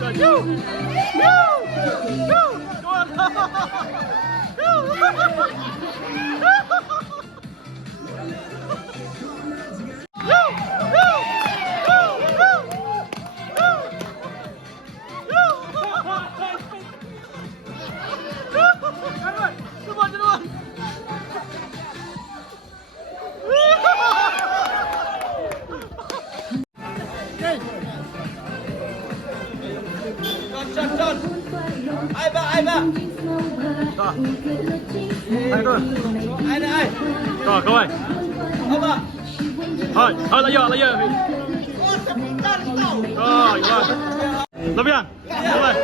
Rồi, you! Come on! Ai ba? Rồi. Hai thôi. Ai đây? Rồi, các bạn. Haba. Thôi, lại giờ. Rồi, các bạn. Làm việc. Các bạn.